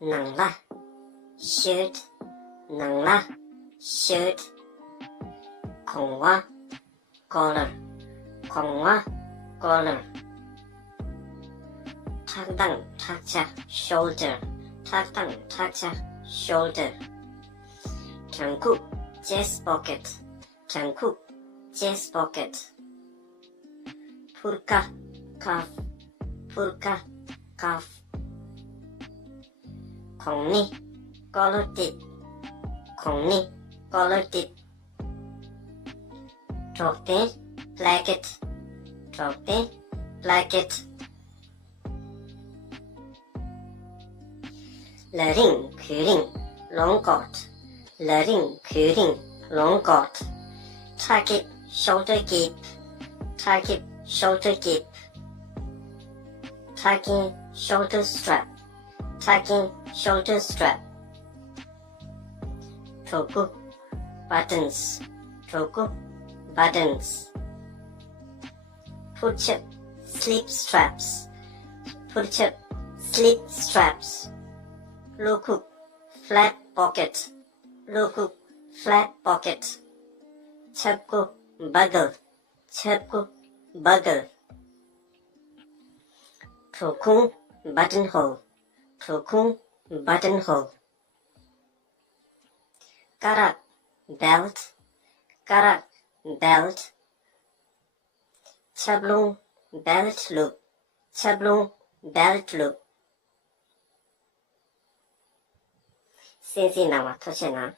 nangla, shirt, nangla, shirt. Kongwa, collar, kongwa, collar. 탁당, 탁자, shoulder, 탁당, 탁자, shoulder. 장국, chest pocket, 장국, chest pocket. 풀까, cuff, 풀까, cuff. 공리, collartit, 공리, collartit. 족대, blanket, 족대, blanket. 러링, 귀링, long coat, 러링, 귀링, long coat. target, shoulder gap, target, shoulder gap. target, shoulder strap, target, shoulder strap. 조국, buttons, 조국, buttons. push-up, slip straps, push-up, slip straps. Look, flat pocket, look, flat pocket. 잡고, buckle, 잡고, buckle. 조쿵, buttonhole, 조쿵, buttonhole. 가락, belt, 가락, belt. 차블롱, belt loop, 차블롱, belt loop. 센시 나와 토시나